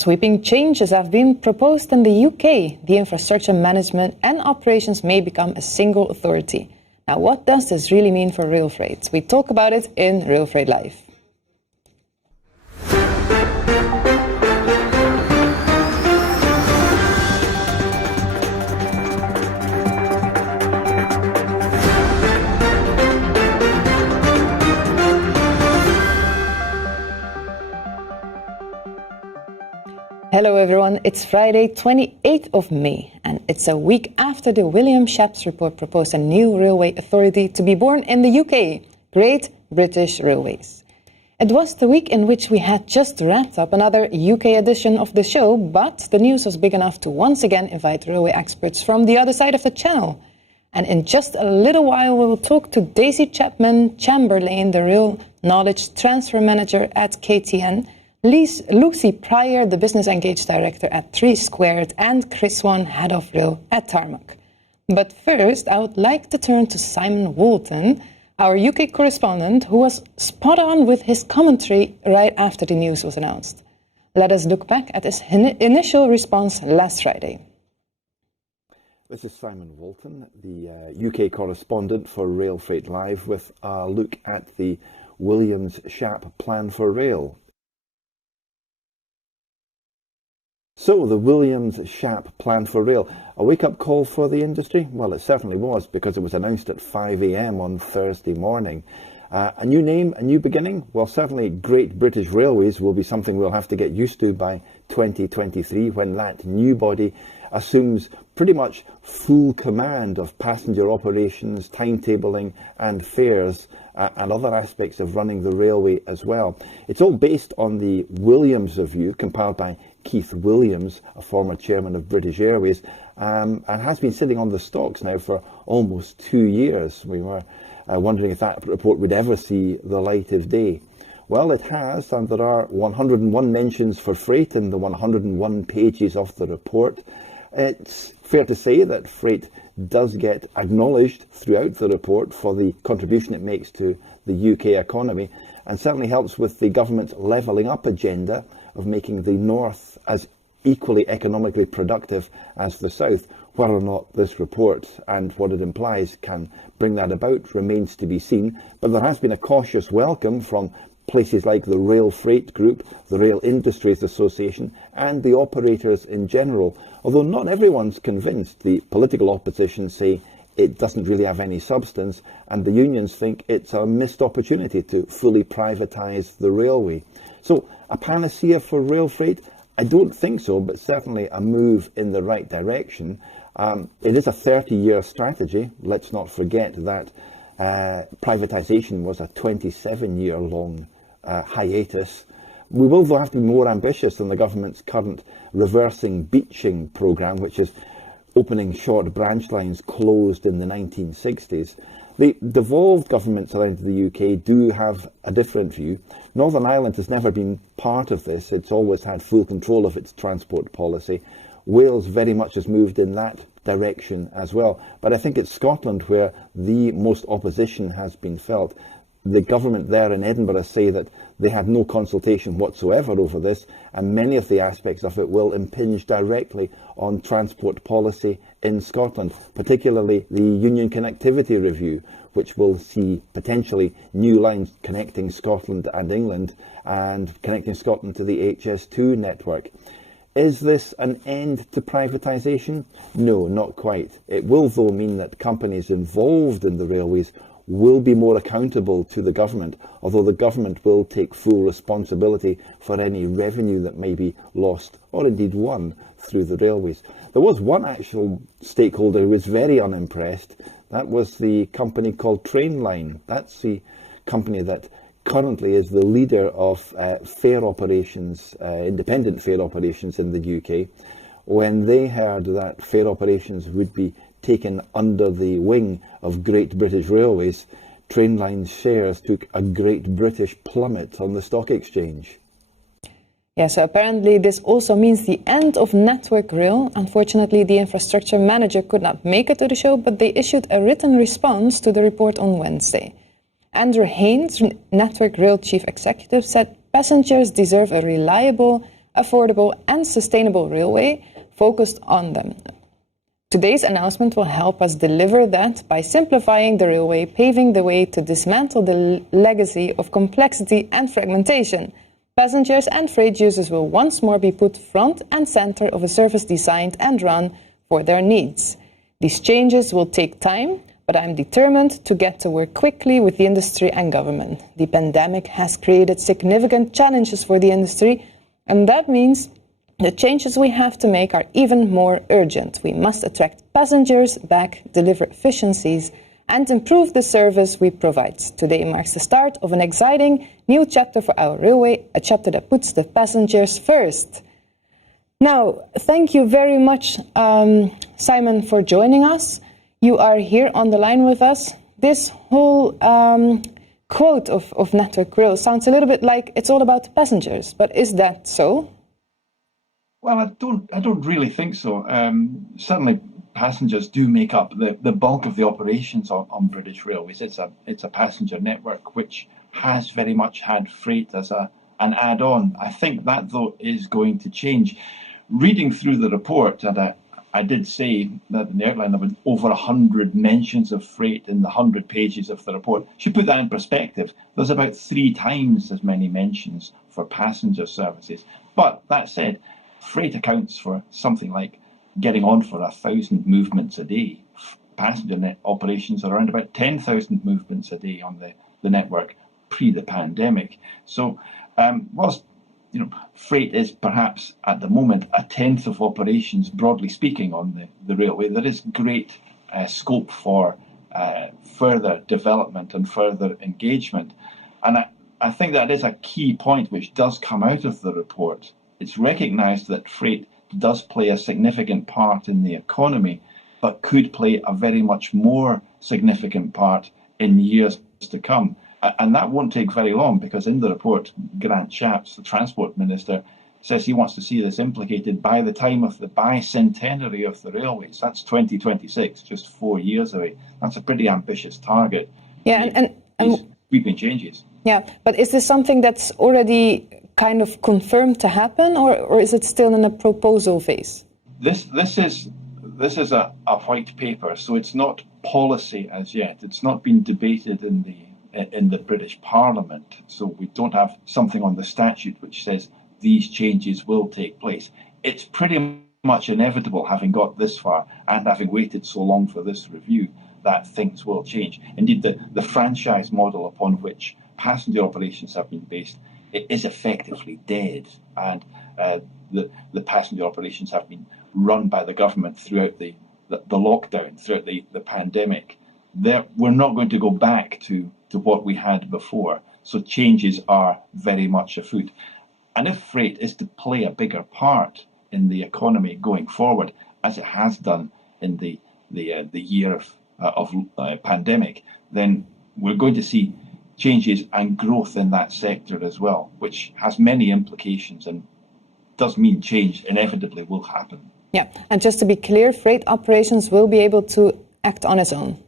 Sweeping changes have been proposed in the UK. The infrastructure management and operations may become a single authority. Now, what does this really mean for RailFreight? We talk about it in RailFreight Live. Hello everyone, it's Friday 28th of May and it's a week after the Williams-Shapps report proposed a new railway authority to be born in the UK, Great British Railways. It was the week in which we had just wrapped up another UK edition of the show, but the news was big enough to once again invite railway experts from the other side of the channel. And in just a little while we will talk to Chapman-Chamberlain, the Rail Knowledge Transfer Manager at KTN, Lucy Pryor, the Business Engaged Director at 3 Squared, and Chris Swan, Head of Rail at Tarmac. But first, I would like to turn to Simon Walton, our UK correspondent, who was spot on with his commentary right after the news was announced. Let us look back at his initial response last Friday. This is Simon Walton, the UK correspondent for RailFreight Live, with a look at the Williams-Shapps plan for rail. So, the Williams-Shapps plan for rail, a wake-up call for the industry? Well, it certainly was, because it was announced at 5 a.m. on Thursday morning. A new name, a new beginning? Well, certainly Great British Railways will be something we'll have to get used to by 2023, when that new body assumes pretty much full command of passenger operations, timetabling and fares, and other aspects of running the railway as well. It's all based on the Williams review, compiled by Keith Williams, a former chairman of British Airways, and has been sitting on the stocks now for almost 2 years. We were wondering if that report would ever see the light of day. Well, it has, and there are 101 mentions for freight in the 101 pages of the report. It's fair to say that freight does get acknowledged throughout the report for the contribution it makes to the UK economy, and certainly helps with the government's levelling up agenda of making the north as equally economically productive as the south. Whether or not this report and what it implies can bring that about remains to be seen, but there has been a cautious welcome from places like the RailFreight Group, the Rail Industries Association, and the operators in general. Although not everyone's convinced, the political opposition say it doesn't really have any substance, and the unions think it's a missed opportunity to fully privatise the railway. So, a panacea for rail freight? I don't think so, but certainly a move in the right direction. It is a 30-year strategy. Let's not forget that privatisation was a 27-year-long hiatus. We will, though, have to be more ambitious than the government's current reversing beaching programme, which is opening short branch lines closed in the 1960s. The devolved governments around the UK do have a different view. Northern Ireland has never been part of this. It's always had full control of its transport policy. Wales very much has moved in that direction as well. But I think it's Scotland where the most opposition has been felt. The government there in Edinburgh say that they had no consultation whatsoever over this, and many of the aspects of it will impinge directly on transport policy in Scotland, particularly the Union Connectivity Review, which will see potentially new lines connecting Scotland and England and connecting Scotland to the HS2 network. Is this an end to privatisation? No, not quite. It will, though, mean that companies involved in the railways will be more accountable to the government, although the government will take full responsibility for any revenue that may be lost or indeed won through the railways. There was one actual stakeholder who was very unimpressed. That was the company called Trainline. That's the company that currently is the leader of fare operations, independent fare operations in the UK. When they heard that fare operations would be taken under the wing of Great British Railways, Trainline's shares took a Great British plummet on the stock exchange. Yeah, so apparently this also means the end of Network Rail. Unfortunately, the infrastructure manager could not make it to the show, but they issued a written response to the report on Wednesday. Andrew Haynes, Network Rail Chief Executive, said passengers deserve a reliable, affordable and sustainable railway focused on them. Today's announcement will help us deliver that by simplifying the railway, paving the way to dismantle the legacy of complexity and fragmentation. Passengers and freight users will once more be put front and center of a service designed and run for their needs. These changes will take time, but I'm determined to get to work quickly with the industry and government. The pandemic has created significant challenges for the industry, and that means the changes we have to make are even more urgent. We must attract passengers back, deliver efficiencies, and improve the service we provide. Today marks the start of an exciting new chapter for our railway, a chapter that puts the passengers first. Now, thank you very much, Simon, for joining us. You are here on the line with us. This whole quote of Network Rail sounds a little bit like it's all about the passengers, but is that so? Well, I don't really think so. Certainly, passengers do make up the bulk of the operations on British Railways. It's a passenger network which has very much had freight as an add-on. I think that, though, is going to change. Reading through the report, and I did say that in the outline there were over 100 mentions of freight in the 100 pages of the report. Should put that in perspective. There's about 3 times as many mentions for passenger services. But that said, freight accounts for something like getting on for 1,000 movements a day. Passenger net operations are around about 10,000 movements a day on the network pre the pandemic. So whilst freight is perhaps at the moment 1/10 of operations, broadly speaking, on the railway, there is great scope for further development and further engagement. And I think that is a key point which does come out of the report. It's recognised that freight does play a significant part in the economy, but could play a very much more significant part in years to come. And that won't take very long, because in the report, Williams-Shapps, the Transport Minister, says he wants to see this implicated by the time of the bicentenary of the railways. That's 2026, just 4 years away. That's a pretty ambitious target. Yeah, and sweeping changes. Yeah, but is this something that's already kind of confirmed to happen, or is it still in a proposal phase? This is a white paper, so it's not policy as yet. It's not been debated in the British Parliament, so we don't have something on the statute which says these changes will take place. It's pretty much inevitable, having got this far and having waited so long for this review, that things will change. Indeed, the franchise model upon which passenger operations have been based is effectively dead, and the passenger operations have been run by the government throughout the lockdown, throughout the pandemic. We're not going to go back to what we had before, so changes are very much afoot. And if freight is to play a bigger part in the economy going forward, as it has done in the year of pandemic, then we're going to see changes and growth in that sector as well, which has many implications and does mean change inevitably will happen. Yeah, and just to be clear, freight operations will be able to act on its own.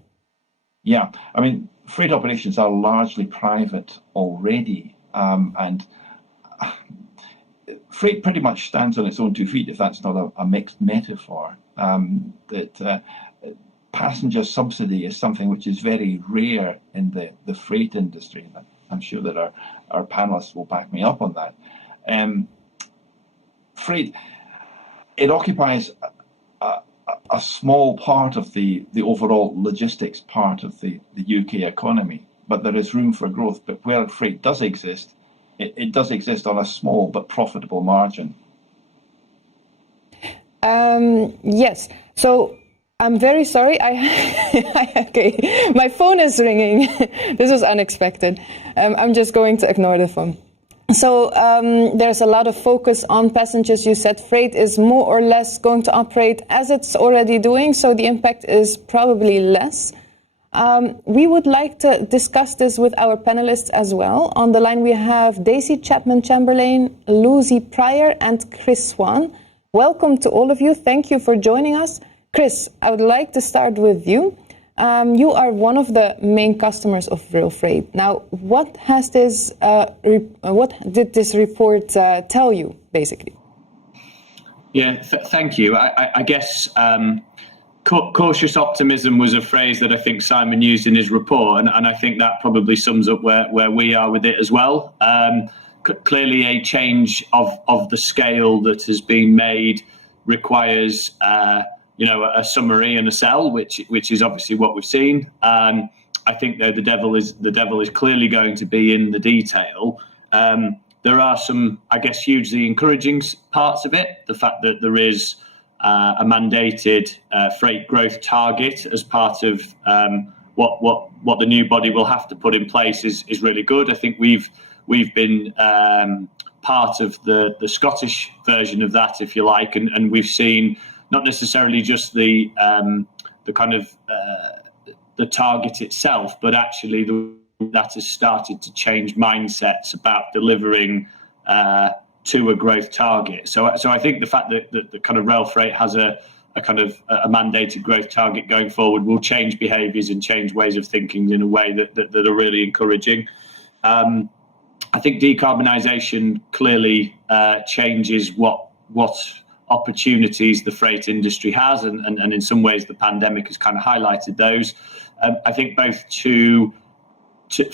Yeah, I mean, freight operations are largely private already, and freight pretty much stands on its own 2 feet, if that's not a mixed metaphor. Passenger subsidy is something which is very rare in the freight industry. I'm sure that our panelists will back me up on that. Freight, it occupies a small part of the overall logistics part of the UK economy, but there is room for growth. But where freight does exist, it does exist on a small but profitable margin. Yes. So I'm very sorry. Okay, my phone is ringing. This was unexpected. I'm just going to ignore the phone. So there's a lot of focus on passengers. You said freight is more or less going to operate as it's already doing, so the impact is probably less. We would like to discuss this with our panelists as well. On the line we have Daisy Chapman-Chamberlain, Lucy Pryor and Chris Swan. Welcome to all of you. Thank you for joining us. Chris, I would like to start with you. You are one of the main customers of RailFreight. Now, what did this report tell you, basically? Yeah, thank you. I guess cautious optimism was a phrase that I think Simon used in his report, and I think that probably sums up where we are with it as well. Clearly, a change of the scale that has been made requires a summary and a sell, which is obviously what we've seen. I think though the devil is clearly going to be in the detail. There are some, I guess, hugely encouraging parts of it. The fact that there is a mandated freight growth target as part of what the new body will have to put in place is really good. I think we've been part of the Scottish version of that, if you like, and we've seen not necessarily just the kind of the target itself, but actually that has started to change mindsets about delivering to a growth target. So I think the fact that the kind of RailFreight has a kind of a mandated growth target going forward will change behaviours and change ways of thinking in a way that are really encouraging. I think decarbonisation clearly changes what opportunities the freight industry has, and in some ways the pandemic has kind of highlighted those. I think both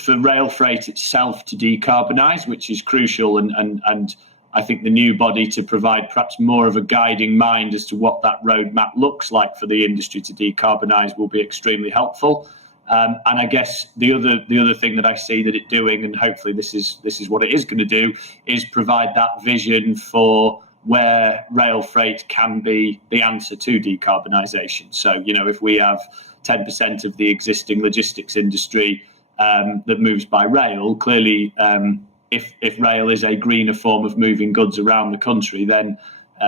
for rail freight itself to decarbonise, which is crucial, and I think the new body to provide perhaps more of a guiding mind as to what that roadmap looks like for the industry to decarbonise will be extremely helpful. And I guess the other thing that I see that it doing, and hopefully this is what it is going to do, is provide that vision for where rail freight can be the answer to decarbonisation. So, if we have 10% of the existing logistics industry that moves by rail, clearly, if rail is a greener form of moving goods around the country, then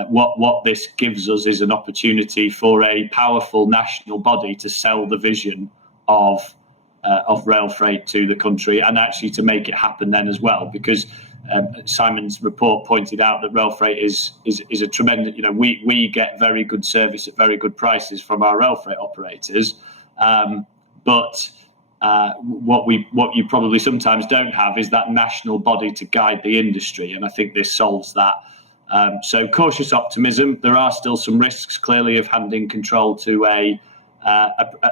what this gives us is an opportunity for a powerful national body to sell the vision of rail freight to the country, and actually to make it happen then as well, because Simon's report pointed out that rail freight is a tremendous, we get very good service at very good prices from our rail freight operators, but what you probably sometimes don't have is that national body to guide the industry, and I think this solves that. So cautious optimism. There are still some risks, clearly, of handing control to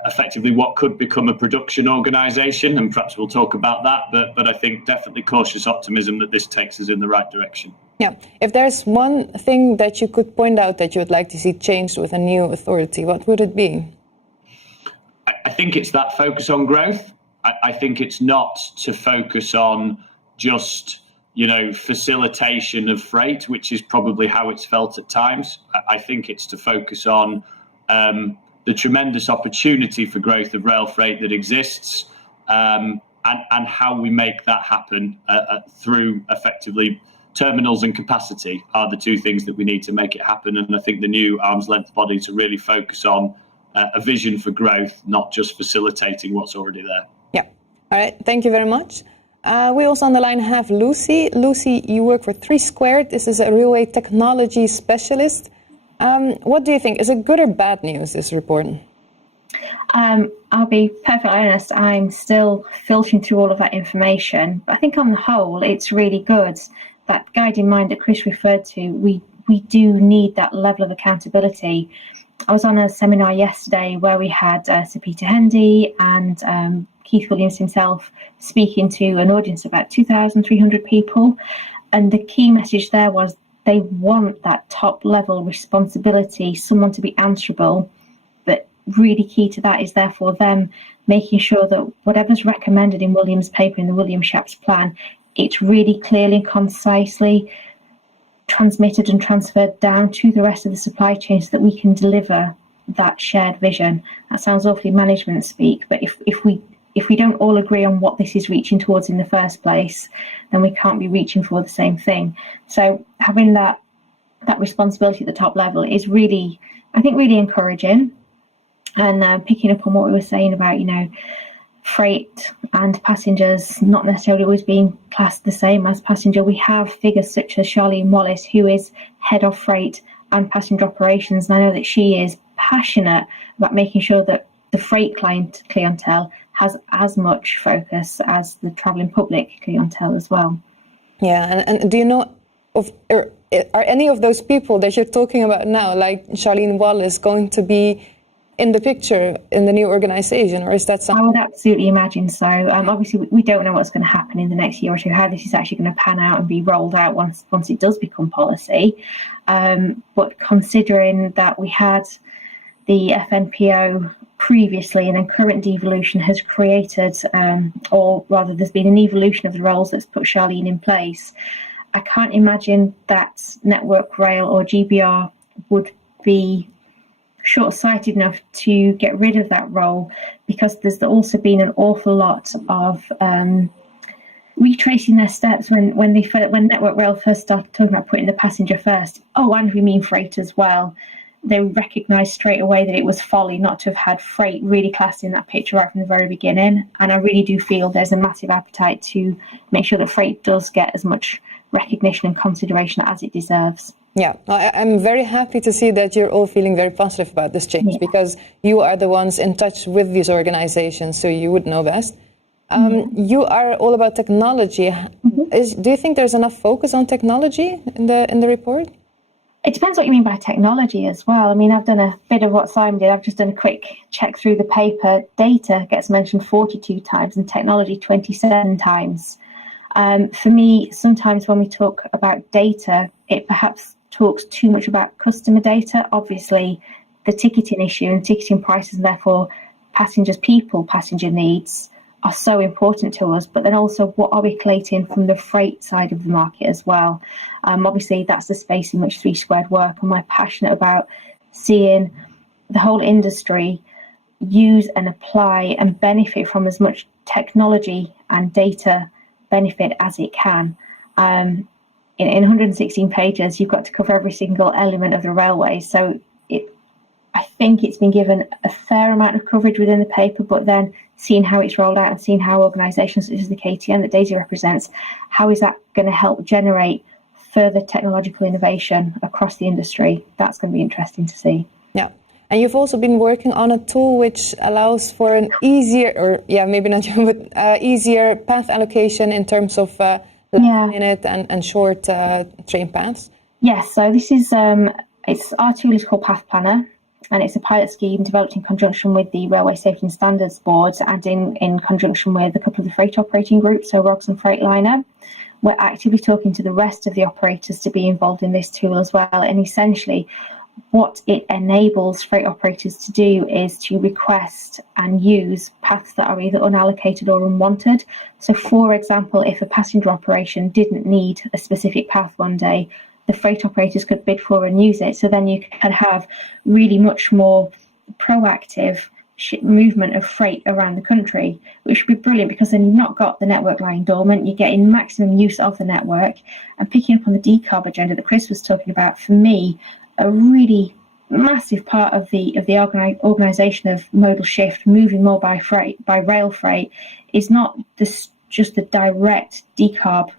effectively what could become a production organisation, and perhaps we'll talk about that, but I think definitely cautious optimism that this takes us in the right direction. Yeah, if there's one thing that you could point out that you would like to see changed with a new authority, what would it be? I think it's that focus on growth. I think it's not to focus on just facilitation of freight, which is probably how it's felt at times. I think it's to focus on the tremendous opportunity for growth of rail freight that exists, and how we make that happen through effectively terminals and capacity are the two things that we need to make it happen. And I think the new arm's length body to really focus on a vision for growth, not just facilitating what's already there. Yeah. All right. Thank you very much. We also on the line have Lucy. Lucy, you work for 3 Squared. This is a railway technology specialist. What do you think? Is it good or bad news, this report? I'll be perfectly honest, I'm still filtering through all of that information. But I think on the whole, it's really good. That guiding mind that Chris referred to, we do need that level of accountability. I was on a seminar yesterday where we had Sir Peter Hendy and Keith Williams himself speaking to an audience of about 2,300 people. And the key message there was they want that top level responsibility, someone to be answerable. But really key to that is therefore them making sure that whatever's recommended in Williams' paper, in the Williams-Shapps plan, it's really clearly and concisely transmitted and transferred down to the rest of the supply chain so that we can deliver that shared vision. That sounds awfully management speak, but if we don't all agree on what this is reaching towards in the first place, then we can't be reaching for the same thing. So having that responsibility at the top level is really, I think, really encouraging. And picking up on what we were saying about, freight and passengers not necessarily always being classed the same as passenger. We have figures such as Charlene Wallace, who is head of freight and passenger operations, and I know that she is passionate about making sure that the freight clientele has as much focus as the travelling public clientele as well. Yeah, and do you know are any of those people that you're talking about now, like Charlene Wallace, going to be in the picture in the new organization, or is that something? I would absolutely imagine so. Obviously, we don't know what's going to happen in the next year or two, how this is actually going to pan out and be rolled out once it does become policy. But considering that we had the FNPO previously, and then current devolution has created, or rather there's been an evolution of the roles that's put Charlene in place, I can't imagine that Network Rail or GBR would be short-sighted enough to get rid of that role, because there's also been an awful lot of retracing their steps when Network Rail first started talking about putting the passenger first. Oh, and we mean freight as well. They recognised straight away that it was folly not to have had freight really classed in that picture right from the very beginning. And I really do feel there's a massive appetite to make sure that freight does get as much recognition and consideration as it deserves. Yeah, I'm very happy to see that you're all feeling very positive about this change, because you are the ones in touch with these organizations, so you would know best. You are all about technology. Do you think there's enough focus on technology in the report? It depends what you mean by technology as well. I mean, I've done a bit of what Simon did. I've just done a quick check through the paper. Data gets mentioned 42 times and technology 27 times. For me, sometimes when we talk about data, it perhaps talks too much about customer data. Obviously, the ticketing issue and ticketing prices, and therefore passenger needs are so important to us. But then also, what are we collating from the freight side of the market as well? Obviously, that's the space in which 3 Squared work, and we're passionate about seeing the whole industry use and apply and benefit from as much technology and data benefit as it can. In 116 pages, you've got to cover every single element of the railway. So I think it's been given a fair amount of coverage within the paper, but then seeing how it's rolled out and seeing how organisations such as the KTN that Daisy represents, how is that going to help generate further technological innovation across the industry? That's going to be interesting to see. Yeah. And you've also been working on a tool which allows for an easier, or maybe not you, but easier path allocation in terms of last minute and short train paths. Yes, so this is, our tool is called Path Planner, and it's a pilot scheme developed in conjunction with the Railway Safety and Standards Board and in conjunction with a couple of the freight operating groups, so ROGS and Freightliner. We're actively talking to the rest of the operators to be involved in this tool as well, and essentially what it enables freight operators to do is to request and use paths that are either unallocated or unwanted. So, for example, if a passenger operation didn't need a specific path one day, the freight operators could bid for and use it. So then you can have really much more proactive movement of freight around the country, which would be brilliant, because then you've not got the network lying dormant, you're getting maximum use of the network. And picking up on the decarb agenda that Chris was talking about, for me, a really massive part of the organisation of modal shift, moving more by rail freight, is not just the direct decarb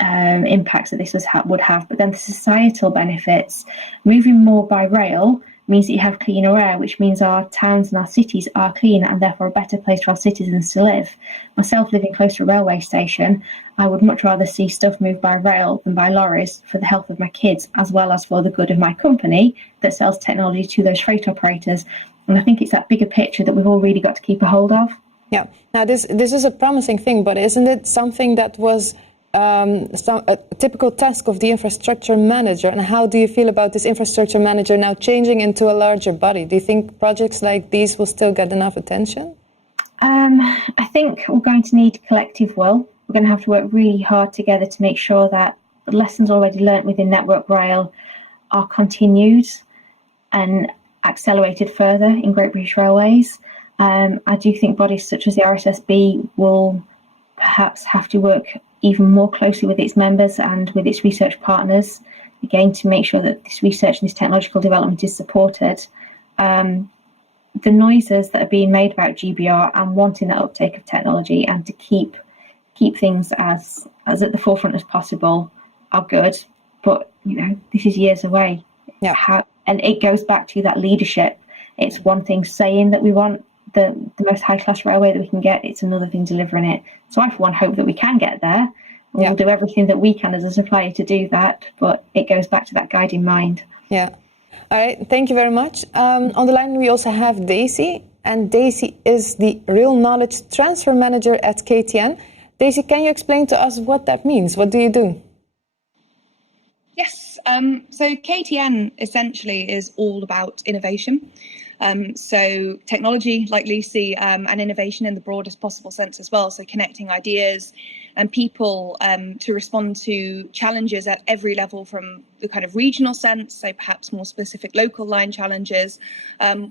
impacts that this would have, but then the societal benefits. Moving more by rail means that you have cleaner air, which means our towns and our cities are cleaner and therefore a better place for our citizens to live. Myself, living close to a railway station, I would much rather see stuff moved by rail than by lorries for the health of my kids, as well as for the good of my company that sells technology to those freight operators. And I think it's that bigger picture that we've all really got to keep a hold of. Yeah. Now, this is a promising thing, but isn't it something that was a typical task of the infrastructure manager? And how do you feel about this infrastructure manager now changing into a larger body? Do you think projects like these will still get enough attention? I think we're going to need collective will. We're going to have to work really hard together to make sure that the lessons already learnt within Network Rail are continued and accelerated further in Great British Railways. I do think bodies such as the RSSB will perhaps have to work even more closely with its members and with its research partners, again, to make sure that this research and this technological development is supported. The noises that are being made about GBR and wanting that uptake of technology and to keep things as at the forefront as possible are good, but this is years away. Yeah. And it goes back to that leadership. It's one thing saying that we want the most high-class railway that we can get. It's another thing delivering it. So I, for one, hope that we can get there. We'll do everything that we can as a supplier to do that, but it goes back to that guiding mind. Yeah. All right, thank you very much. On the line, we also have Daisy, and Daisy is the Real Knowledge Transfer Manager at KTN. Daisy, can you explain to us what that means? What do you do? Yes, so KTN essentially is all about innovation. So technology, like Lucy, and innovation in the broadest possible sense as well. So connecting ideas and people to respond to challenges at every level, from the kind of regional sense, so perhaps more specific local line challenges,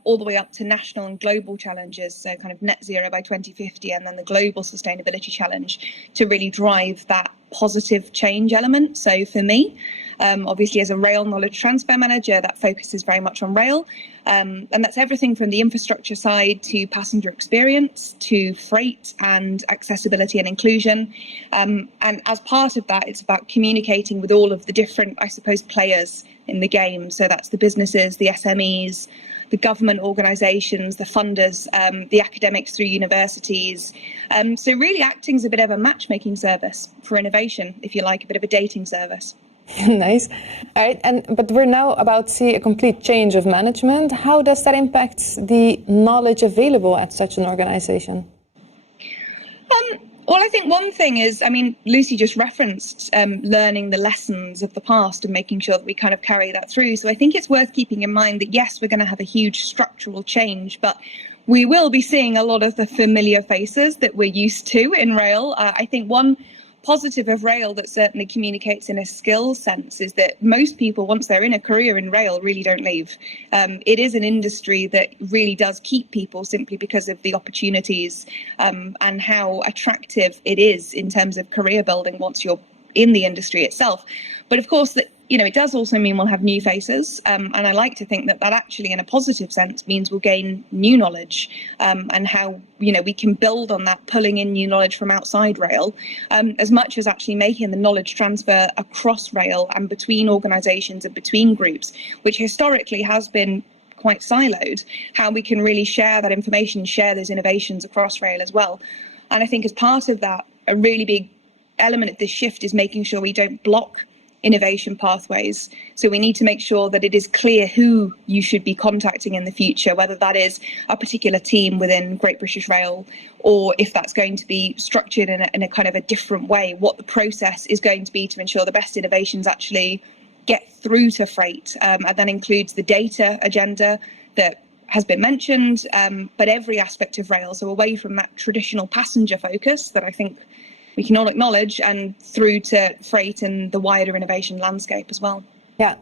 all the way up to national and global challenges, so kind of net zero by 2050, and then the global sustainability challenge, to really drive that positive change element. So for me, obviously as a rail knowledge transfer manager, that focuses very much on rail. And that's everything from the infrastructure side to passenger experience to freight and accessibility and inclusion. And as part of that, it's about communicating with all of the different, I suppose, players in the game. So that's the businesses, the SMEs, the government organisations, the funders, the academics through universities. So really acting as a bit of a matchmaking service for innovation, if you like, a bit of a dating service. Nice. All right, but we're now about to see a complete change of management. How does that impact the knowledge available at such an organisation? Well, I think one thing is, I mean, Lucy just referenced learning the lessons of the past and making sure that we kind of carry that through. So I think it's worth keeping in mind that, yes, we're going to have a huge structural change, but we will be seeing a lot of the familiar faces that we're used to in rail. I think one positive of rail that certainly communicates in a skills sense is that most people, once they're in a career in rail, really don't leave. It is an industry that really does keep people simply because of the opportunities and how attractive it is in terms of career building once you're in the industry itself. But of course, that, you know, it does also mean we'll have new faces, and I like to think that actually, in a positive sense, means we'll gain new knowledge, and how, you know, we can build on that, pulling in new knowledge from outside rail, as much as actually making the knowledge transfer across rail and between organisations and between groups, which historically has been quite siloed. How we can really share that information, share those innovations across rail as well. And I think as part of that, a really big element of this shift is making sure we don't block innovation pathways. So we need to make sure that it is clear who you should be contacting in the future, whether that is a particular team within Great British Rail, or if that's going to be structured in a kind of a different way, what the process is going to be to ensure the best innovations actually get through to freight. And that includes the data agenda that has been mentioned, but every aspect of rail. So away from that traditional passenger focus that I think we can all acknowledge, and through to freight and the wider innovation landscape as well. Yeah.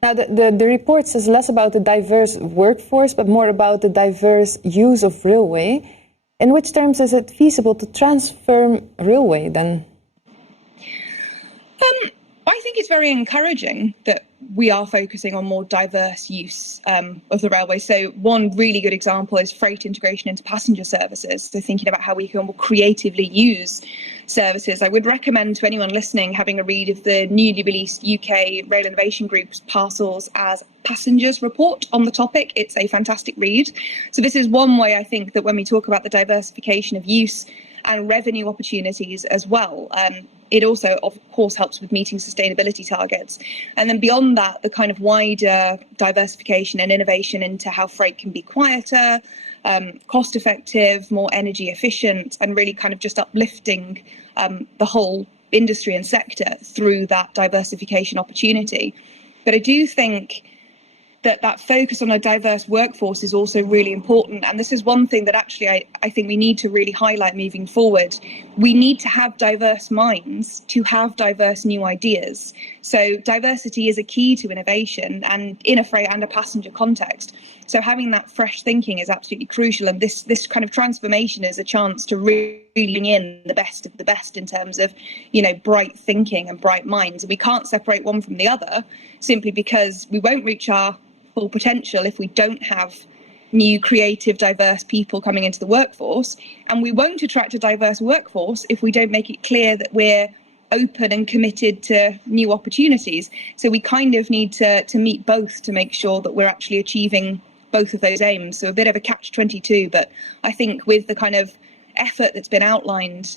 Now, the report says less about the diverse workforce, but more about the diverse use of railway. In which terms is it feasible to transform railway then? I think it's very encouraging that we are focusing on more diverse use of the railway. So one really good example is freight integration into passenger services. So thinking about how we can more creatively use services. I would recommend to anyone listening having a read of the newly released UK Rail Innovation Group's Parcels as Passengers report on the topic. It's a fantastic read. So this is one way I think that when we talk about the diversification of use and revenue opportunities as well, it also, of course, helps with meeting sustainability targets. And then beyond that, the kind of wider diversification and innovation into how freight can be quieter, cost effective, more energy efficient, and really kind of just uplifting the whole industry and sector through that diversification opportunity. But I do think that focus on a diverse workforce is also really important. And this is one thing that actually I think we need to really highlight moving forward. We need to have diverse minds to have diverse new ideas. So diversity is a key to innovation, and in a freight and a passenger context. So having that fresh thinking is absolutely crucial. And this kind of transformation is a chance to really bring in the best of the best in terms of, you know, bright thinking and bright minds. We can't separate one from the other simply because we won't reach our full potential if we don't have new, creative, diverse people coming into the workforce. And we won't attract a diverse workforce if we don't make it clear that we're open and committed to new opportunities. So we kind of need to meet both to make sure that we're actually achieving both of those aims. So a bit of a catch-22, but I think with the kind of effort that's been outlined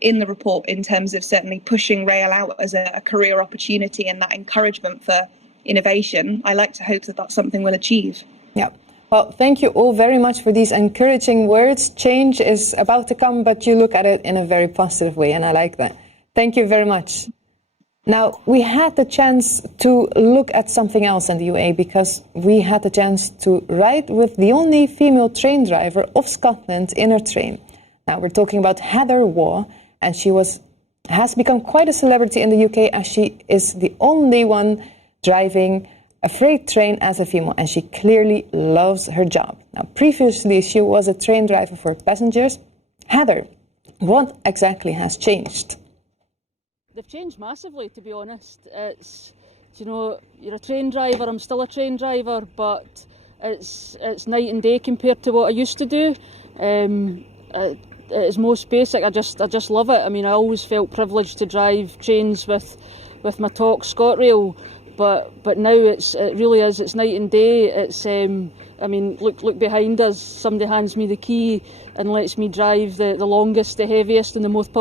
in the report in terms of certainly pushing rail out as a career opportunity and that encouragement for innovation, I like to hope that that's something we'll achieve. Yeah. Well, thank you all very much for these encouraging words. Change is about to come, but you look at it in a very positive way, and I like that. Thank you very much. Now, we had the chance to look at something else in the UAE because we had the chance to ride with the only female train driver of Scotland in her train. Now, we're talking about Heather Waugh, and she has become quite a celebrity in the UK as she is the only one driving a freight train as a female, and she clearly loves her job. Now, previously, she was a train driver for passengers. Heather, what exactly has changed? They've changed massively, to be honest. It's, you're a train driver, I'm still a train driver, but it's night and day compared to what I used to do. It's most basic, I just love it. I mean, I always felt privileged to drive trains with my Talk ScotRail, but now it really is, it's night and day. It's I mean, look behind us, somebody hands me the key and lets me drive the longest, the heaviest and the most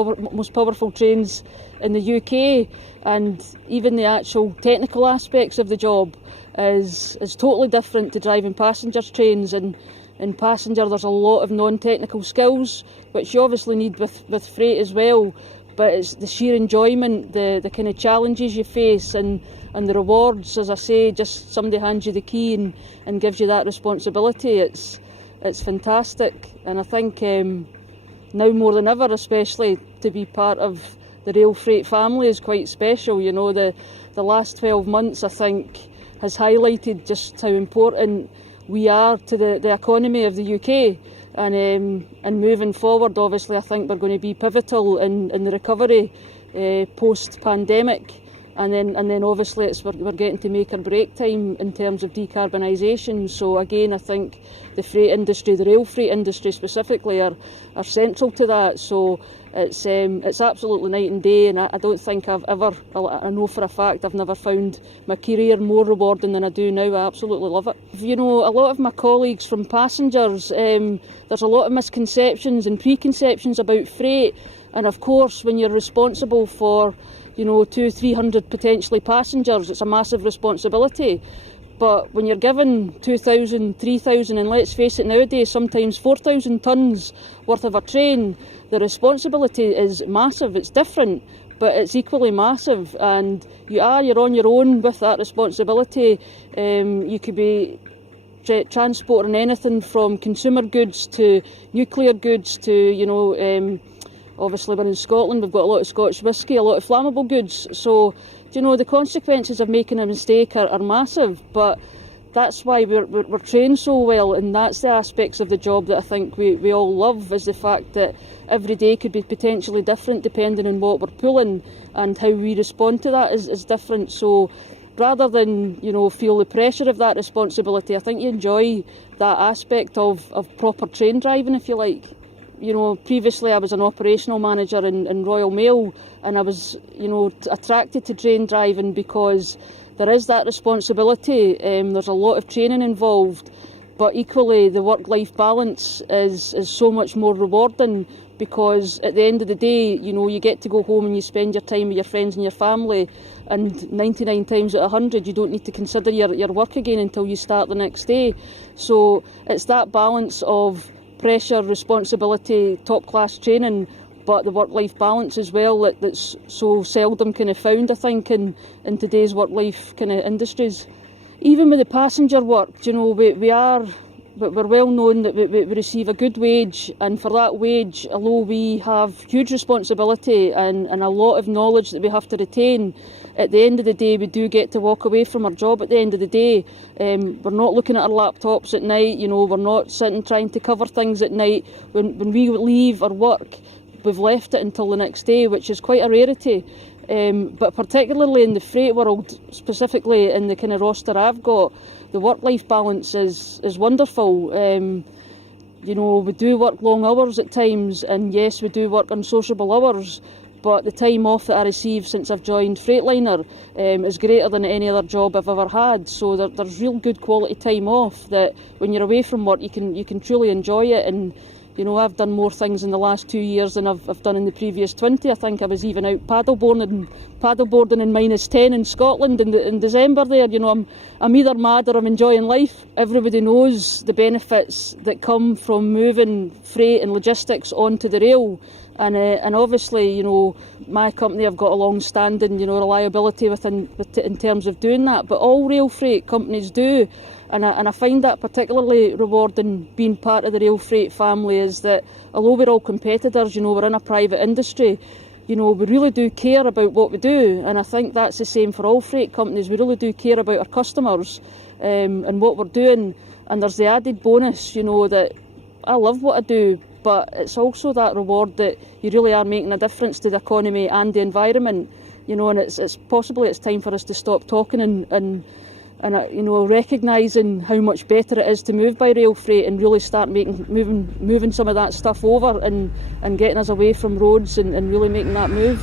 powerful trains in the UK, and even the actual technical aspects of the job is totally different to driving passengers trains. And in passenger there's a lot of non-technical skills which you obviously need with freight as well, but it's the sheer enjoyment, the kind of challenges you face and the rewards. As I say, just somebody hands you the key and gives you that responsibility. It's fantastic, and I think now more than ever, especially to be part of the RailFreight family is quite special. You know, the last 12 months I think has highlighted just how important we are to the economy of the UK, and moving forward, obviously I think we're going to be pivotal in the recovery post-pandemic. And then obviously we're getting to make our break time in terms of decarbonisation. So again, I think the freight industry, the rail freight industry specifically, are central to that. So it's absolutely night and day, and I don't think I know for a fact I've never found my career more rewarding than I do now. I absolutely love it. You know, a lot of my colleagues from passengers, there's a lot of misconceptions and preconceptions about freight, and of course when you're responsible for 200-300 potentially passengers, it's a massive responsibility. But when you're given 2,000, 3,000, and let's face it, nowadays sometimes 4,000 tonnes worth of a train, the responsibility is massive. It's different, but it's equally massive, and you're on your own with that responsibility. You could be transporting anything from consumer goods to nuclear goods to obviously we're in Scotland, we've got a lot of Scotch whisky, a lot of flammable goods. So, the consequences of making a mistake are massive, but that's why we're trained so well, and that's the aspects of the job that I think we all love, is the fact that every day could be potentially different depending on what we're pulling, and how we respond to that is different. So rather than, feel the pressure of that responsibility, I think you enjoy that aspect of proper train driving, if you like. Previously I was an operational manager in Royal Mail, and I was, attracted to train driving because there is that responsibility. There's a lot of training involved, but equally the work-life balance is so much more rewarding, because at the end of the day, you get to go home and you spend your time with your friends and your family, and 99 times out of 100 you don't need to consider your work again until you start the next day. So it's that balance of pressure, responsibility, top-class training, but the work-life balance as well that's so seldom kind of found, I think, in today's work-life kind of industries. Even with the passenger work, we're well known that we receive a good wage, and for that wage, although we have huge responsibility and a lot of knowledge that we have to retain, at the end of the day we do get to walk away from our job at the end of the day. We're not looking at our laptops at night, we're not sitting trying to cover things at night. When we leave our work, we've left it until the next day, which is quite a rarity. But particularly in the freight world, specifically in the kind of roster I've got, the work-life balance is wonderful. We do work long hours at times, and yes, we do work unsociable hours, but the time off that I receive since I've joined Freightliner is greater than any other job I've ever had. So there's real good quality time off that when you're away from work you can truly enjoy it. And you know, I've done more things in the last 2 years than I've done in the previous 20. I think I was even out paddleboarding in -10 in Scotland in December there. You know, I'm either mad or I'm enjoying life. Everybody knows the benefits that come from moving freight and logistics onto the rail. And obviously, you know, my company have got a long-standing, you know, reliability in terms of doing that. But all rail freight companies do. And I find that particularly rewarding being part of the RailFreight family, is that although we're all competitors, you know, we're in a private industry, you know, we really do care about what we do. And I think that's the same for all freight companies. We really do care about our customers and what we're doing. And there's the added bonus, you know, that I love what I do, but it's also that reward that you really are making a difference to the economy and the environment, you know, and it's possibly it's time for us to stop talking and you know, recognising how much better it is to move by rail freight and really start moving some of that stuff over and getting us away from roads and really making that move.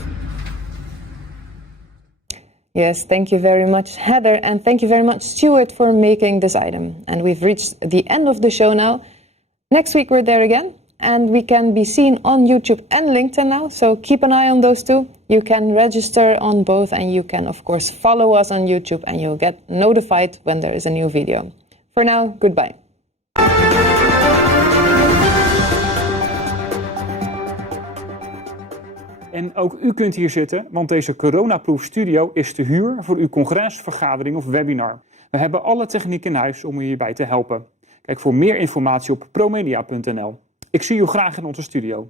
Yes, thank you very much, Heather, and thank you very much, Stuart, for making this item. And we've reached the end of the show now. Next week we're there again, and we can be seen on YouTube and LinkedIn now, so keep an eye on those two. You can register on both, and you can, of course, follow us on YouTube, and you'll get notified when there is a new video. For now, goodbye. En ook u kunt hier zitten, want deze coronaproof studio is te huur voor uw congres, vergadering of webinar. We hebben alle techniek in huis om u hierbij te helpen. Kijk voor meer informatie op promedia.nl. Ik zie u graag in onze studio.